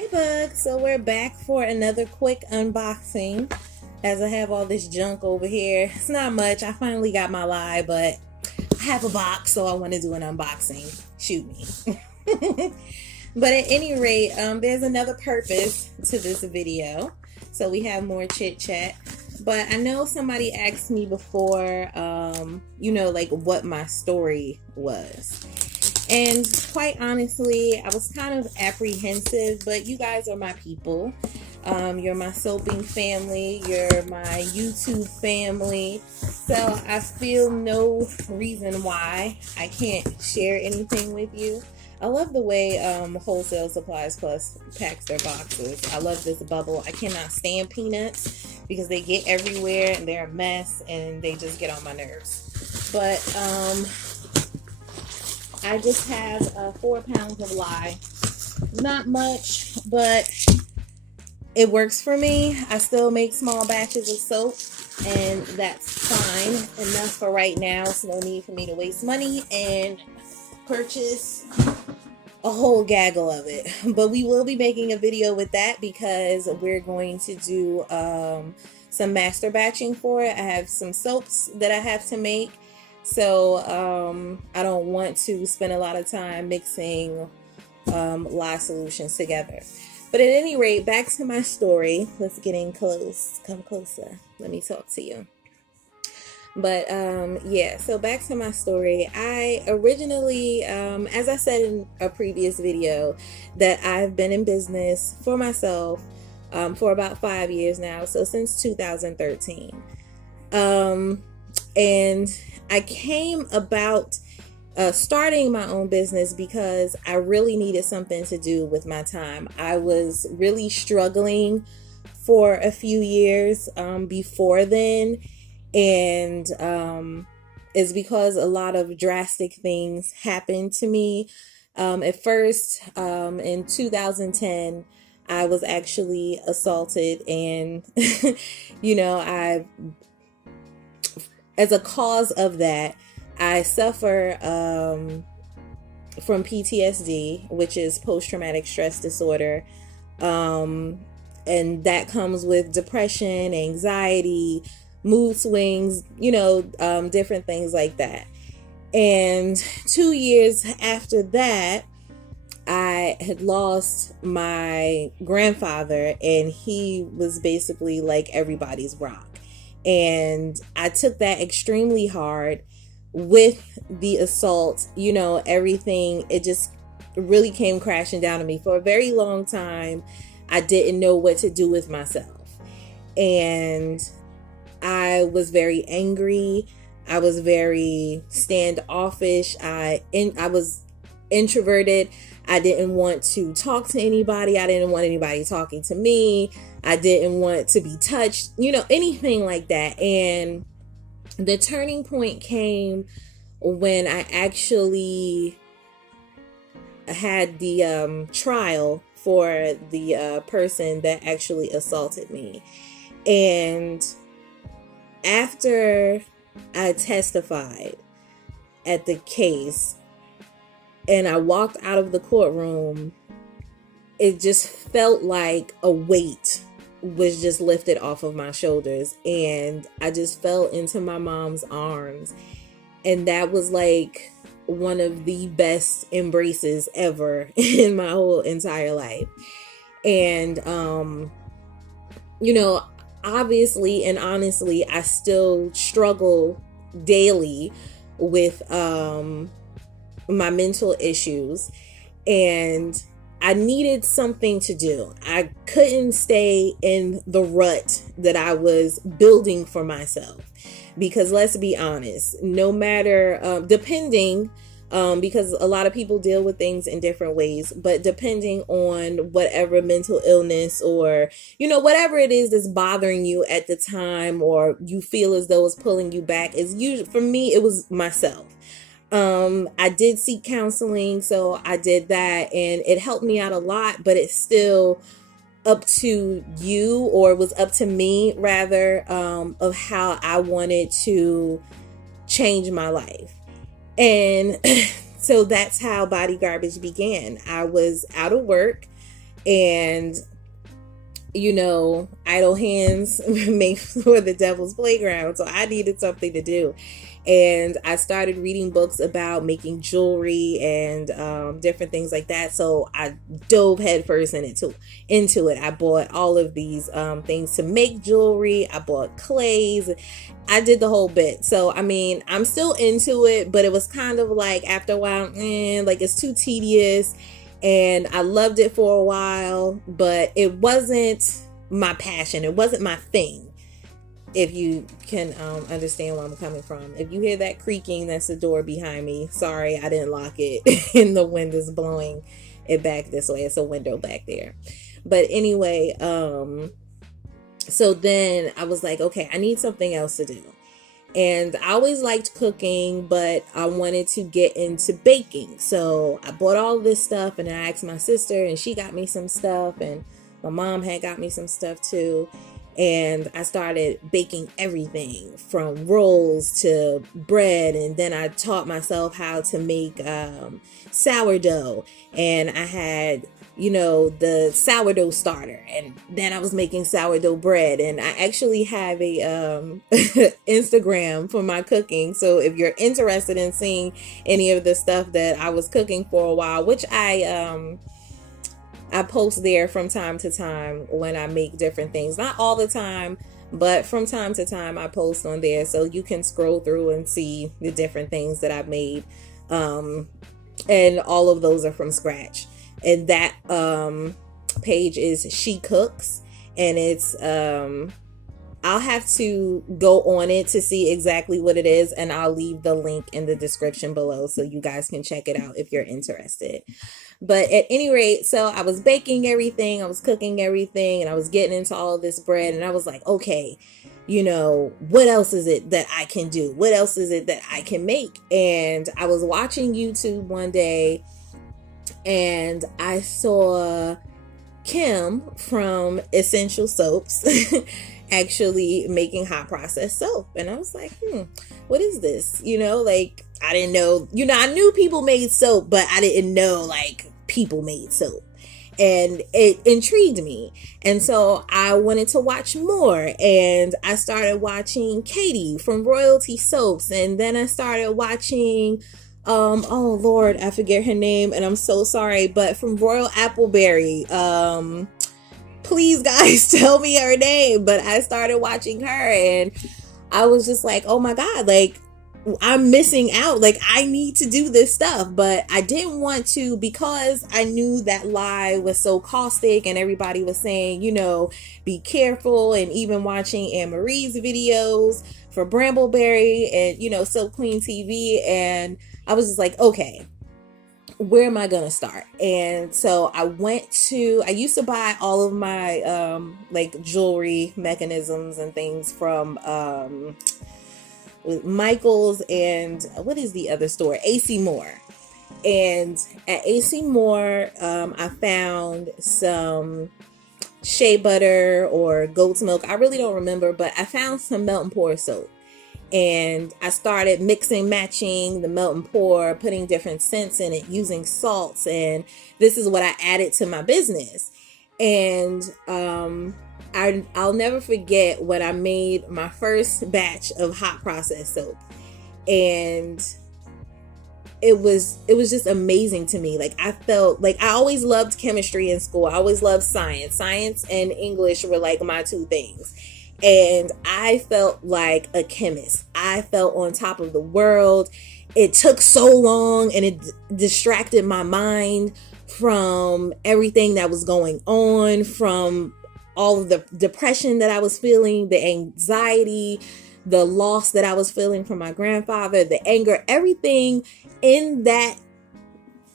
Hey Bug, so we're back for another quick unboxing as I have all this junk over here. It's not much. I finally got my lie, but I have a box, so I want to do an unboxing. Shoot me. But at any rate, there's another purpose to this video. So we have more chit chat. But I know somebody asked me before, like what my story was. And quite honestly, I was kind of apprehensive, but you guys are my people. You're my soaping family. You're my YouTube family. So I feel no reason why I can't share anything with you. I love the way Wholesale Supplies Plus packs their boxes. I love this bubble. I cannot stand peanuts because they get everywhere and they're a mess and they just get on my nerves. But I just have 4 pounds of lye. Not much, but it works for me. I still make small batches of soap, and that's fine. Enough for right now, so no need for me to waste money and purchase a whole gaggle of it. But we will be making a video with that because we're going to do some master batching for it. I have some soaps that I have to make. So I don't want to spend a lot of time mixing lye solutions together. But at any rate, back to my story. Let's get in close. Come closer. Let me talk to you. But so back to my story. I originally, as I said in a previous video, that I've been in business for myself for about 5 years now. So since 2013. And I came about starting my own business because I really needed something to do with my time. I was really struggling for a few years before then. And it's because a lot of drastic things happened to me. At first, in 2010, I was actually assaulted, and as a cause of that, I suffer from PTSD, which is post-traumatic stress disorder. And that comes with depression, anxiety, mood swings, different things like that. And 2 years after that, I had lost my grandfather, and he was basically like everybody's rock. And I took that extremely hard with the assault, everything. It just really came crashing down to me. For a very long time, I didn't know what to do with myself. And I was very angry. I was very standoffish. I was introverted. I didn't want to talk to anybody. I didn't want anybody talking to me. I didn't want to be touched, anything like that. And the turning point came when I actually had the trial for the person that actually assaulted me. And after I testified at the case and I walked out of the courtroom, it just felt like a weight was just lifted off of my shoulders, and I just fell into my mom's arms. And that was like one of the best embraces ever in my whole entire life. And obviously and honestly, I still struggle daily with my mental issues, and I needed something to do. I couldn't stay in the rut that I was building for myself, because let's be honest, no matter depending because a lot of people deal with things in different ways, but depending on whatever mental illness or whatever it is that's bothering you at the time, or you feel as though it's pulling you back, is usually, for me, it was myself. I did seek counseling, so I did that, and it helped me out a lot, but it's still up to you, or it was up to me rather, of how I wanted to change my life. And so that's how Body Garbage began. I was out of work And idle hands make for the devil's playground. So I needed something to do. And I started reading books about making jewelry and different things like that. So I dove headfirst into it. I bought all of these things to make jewelry. I bought clays. I did the whole bit. So, I mean, I'm still into it, but it was kind of like after a while, like it's too tedious. And I loved it for a while, but it wasn't my passion. It wasn't my thing. If you can understand where I'm coming from. If you hear that creaking, that's the door behind me. Sorry, I didn't lock it and the wind is blowing it back this way. It's a window back there. But anyway, so then I was like, okay, I need something else to do. And I always liked cooking, but I wanted to get into baking. So I bought all this stuff and I asked my sister and she got me some stuff and my mom had got me some stuff too. And I started baking everything from rolls to bread. And then I taught myself how to make sourdough. And I had, the sourdough starter. And then I was making sourdough bread. And I actually have a Instagram for my cooking. So if you're interested in seeing any of the stuff that I was cooking for a while, which I post there from time to time when I make different things. Not all the time, but from time to time I post on there. So you can scroll through and see the different things that I've made. And all of those are from scratch. And that page is She Cooks. And it's I'll have to go on it to see exactly what it is. And I'll leave the link in the description below so you guys can check it out if you're interested. But at any rate, so I was baking everything, I was cooking everything, and I was getting into all of this bread. And I was like, okay, what else is it that I can do? What else is it that I can make? And I was watching YouTube one day and I saw Kim from Essential Soaps actually making hot process soap. And I was like, what is this? I didn't know, I knew people made soap, but I didn't know people made soap. And it intrigued me. And so I wanted to watch more. And I started watching Katie from Royalty Soaps. And then I started watching, oh Lord, I forget her name. And I'm so sorry, but from Royal Appleberry, please guys tell me her name. But I started watching her and I was just like, oh my God, I'm missing out. I need to do this stuff, but I didn't want to because I knew that lie was so caustic and everybody was saying, be careful. And even watching Anne Marie's videos for Brambleberry and, Silk Queen TV. And I was just like, okay, where am I going to start? And so I used to buy all of my, jewelry mechanisms and things from, Michael's and what is the other store? AC Moore. And at AC Moore, I found some shea butter or goat's milk. I really don't remember, but I found some melt and pour soap. And I started matching the melt and pour, putting different scents in it, using salts. And this is what I added to my business. And, I'll never forget when I made my first batch of hot process soap, and it was just amazing to me. I felt I always loved chemistry in school. I always loved science and English were my two things. And I felt like a chemist. I felt on top of the world. It took so long and it distracted my mind from everything that was going on, from all of the depression that I was feeling, the anxiety, the loss that I was feeling from my grandfather, the anger, everything in that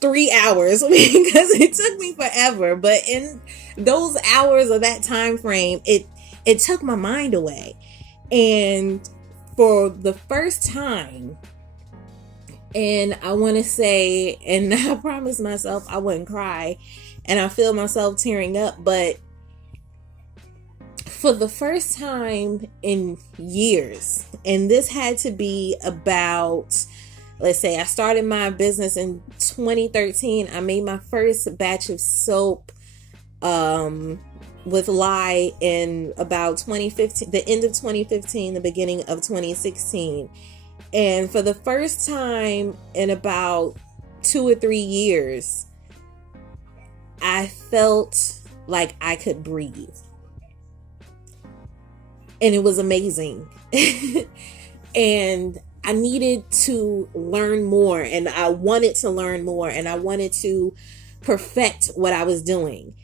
3 hours, because it took me forever. But in those hours of that time frame, it took my mind away. And for the first time, and I want to say, and I promised myself I wouldn't cry, and I feel myself tearing up, but for the first time in years, and this had to be about, let's say I started my business in 2013. I made my first batch of soap with Lye in about 2015, the end of 2015, the beginning of 2016. And for the first time in about 2 or 3 years, I felt like I could breathe. And it was amazing. And I needed to learn more, and I wanted to learn more, and I wanted to perfect what I was doing.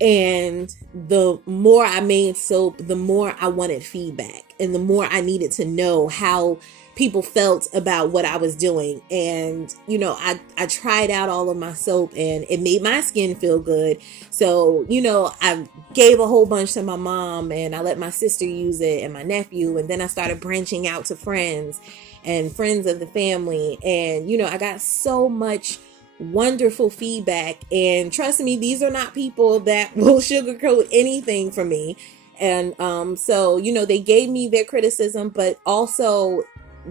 And the more I made soap, the more I wanted feedback, and the more I needed to know how people felt about what I was doing. And, you know, I tried out all of my soap and it made my skin feel good. So, you know, I gave a whole bunch to my mom, and I let my sister use it and my nephew. And then I started branching out to friends and friends of the family. And, you know, I got so much wonderful feedback. And trust me, these are not people that will sugarcoat anything for me. And so, you know, they gave me their criticism, but also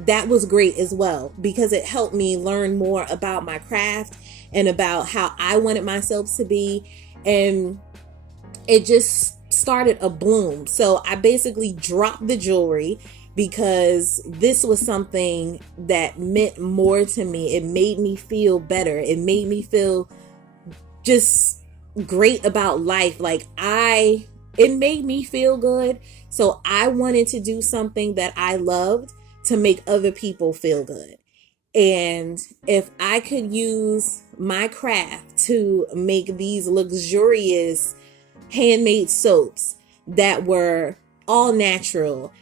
that was great as well, because it helped me learn more about my craft and about how I wanted myself to be. And it just started a bloom. So I basically dropped the jewelry because this was something that meant more to me. It made me feel better. It made me feel just great about life. Like it made me feel good. So I wanted to do something that I loved to make other people feel good. And if I could use my craft to make these luxurious handmade soaps that were all natural,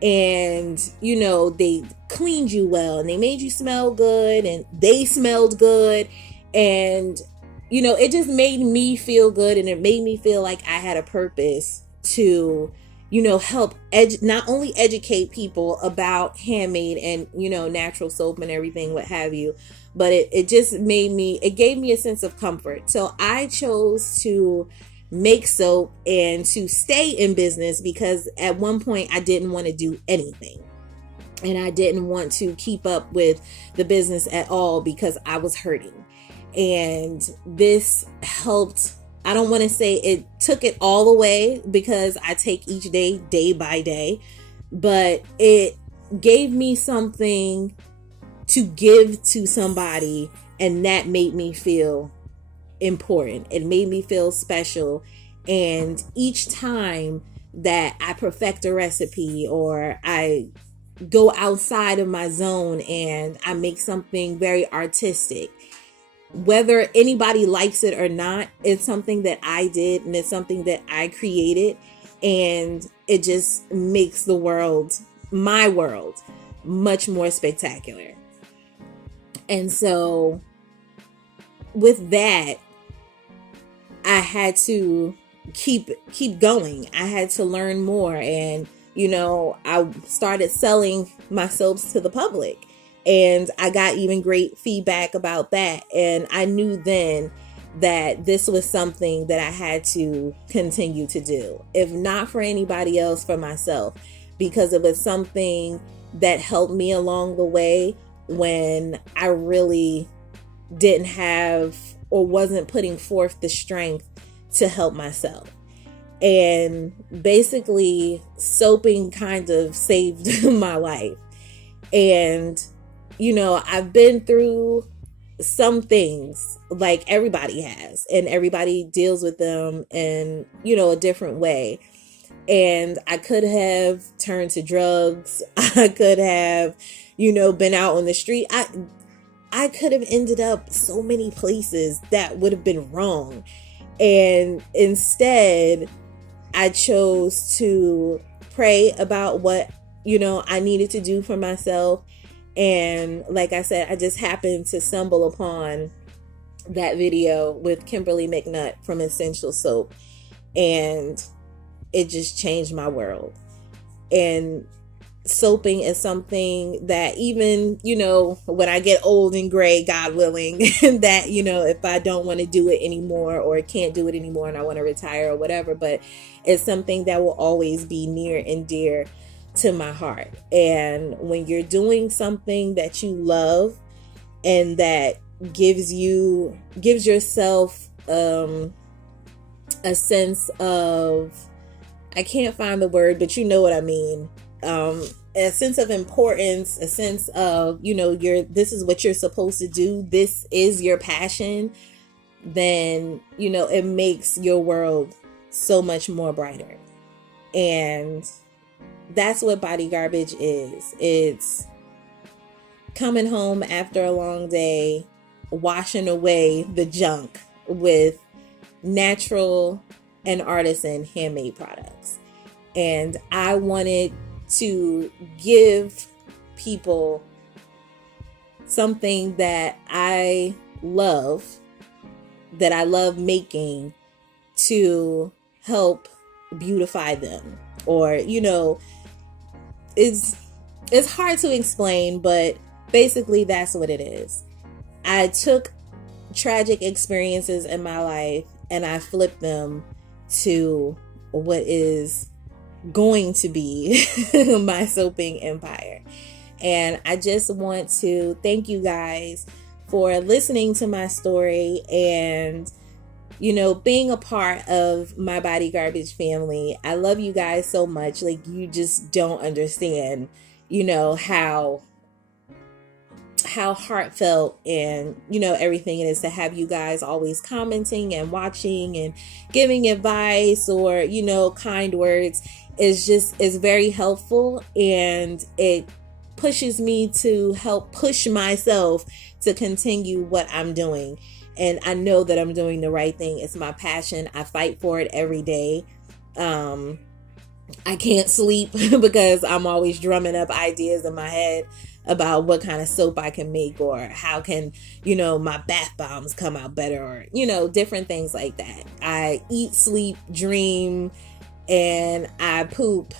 and, you know, they cleaned you well, and they made you smell good, and they smelled good, and, you know, it just made me feel good, and it made me feel like I had a purpose to, you know, help not only educate people about handmade and, you know, natural soap and everything, what have you, but it just it gave me a sense of comfort. So I chose to make soap and to stay in business, because at one point I didn't want to do anything, and I didn't want to keep up with the business at all because I was hurting. And this helped. I don't want to say it took it all away, because I take each day by day, but it gave me something to give to somebody, and that made me feel important. It made me feel special. And each time that I perfect a recipe, or I go outside of my zone and I make something very artistic, whether anybody likes it or not, it's something that I did, and it's something that I created, and it just makes the world, my world, much more spectacular. And so with that, I had to keep going. I had to learn more. And, you know, I started selling my soaps to the public, and I got even great feedback about that. And I knew then that this was something that I had to continue to do, if not for anybody else, for myself, because it was something that helped me along the way when I really didn't have or wasn't putting forth the strength to help myself. And basically, soaping kind of saved my life. And, you know, I've been through some things, like everybody has, and everybody deals with them in, you know, a different way. And I could have turned to drugs. I could have, you know, been out on the street. I could have ended up so many places that would have been wrong. And instead, I chose to pray about what, you know, I needed to do for myself. And like I said, I just happened to stumble upon that video with Kimberly McNutt from Essential Soap, and it just changed my world. And soaping is something that, even, you know, when I get old and gray, God willing, that, you know, if I don't want to do it anymore or can't do it anymore and I want to retire or whatever, but it's something that will always be near and dear to my heart. And when you're doing something that you love and that gives yourself a sense of, I can't find the word, but you know what I mean. A sense of importance, a sense of, this is what you're supposed to do. This is your passion. Then, it makes your world so much more brighter. And that's what Body Garbage is. It's coming home after a long day, washing away the junk with natural and artisan handmade products. And I wanted to give people something that I love making, to help beautify them. Or, it's hard to explain, but basically that's what it is. I took tragic experiences in my life and I flipped them to what is going to be my soaping empire. And I just want to thank you guys for listening to my story and, being a part of my Body Garbage family. I love you guys so much. Like, you just don't understand, how heartfelt and, everything it is to have you guys always commenting and watching and giving advice or, kind words. Is very helpful, and it pushes me to help push myself to continue what I'm doing. And I know that I'm doing the right thing. It's my passion. I fight for it every day. I can't sleep because I'm always drumming up ideas in my head about what kind of soap I can make, or how can, my bath bombs come out better, or, different things like that. I eat, sleep, dream, and I poop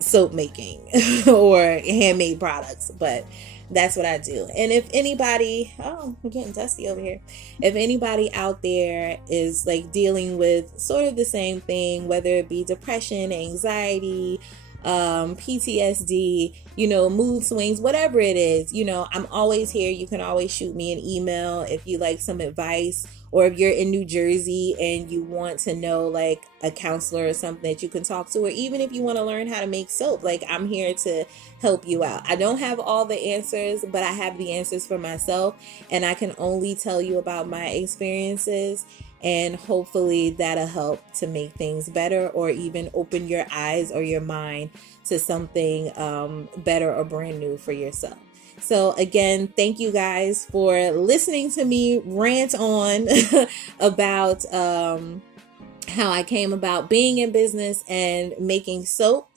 soap making or handmade products, but that's what I do. And if anybody, I'm getting dusty over here. If anybody out there is like dealing with sort of the same thing, whether it be depression, anxiety, PTSD, mood swings, whatever it is, I'm always here. You can always shoot me an email if you like some advice, or if you're in New Jersey and you want to know like a counselor or something that you can talk to, or even if you want to learn how to make soap, like, I'm here to help you out. I don't have all the answers, but I have the answers for myself, and I can only tell you about my experiences. And hopefully that'll help to make things better, or even open your eyes or your mind to something better or brand new for yourself. So again, thank you guys for listening to me rant on about how I came about being in business and making soap.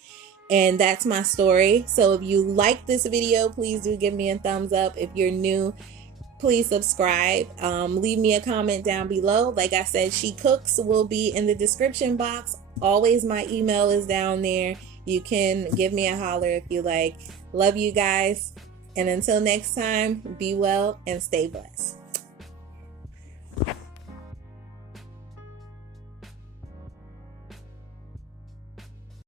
And that's my story. So if you like this video, please do give me a thumbs up. If you're new, please subscribe. Leave me a comment down below. Like I said, She Cooks will be in the description box. Always my email is down there. You can give me a holler if you like. Love you guys. And until next time, be well and stay blessed.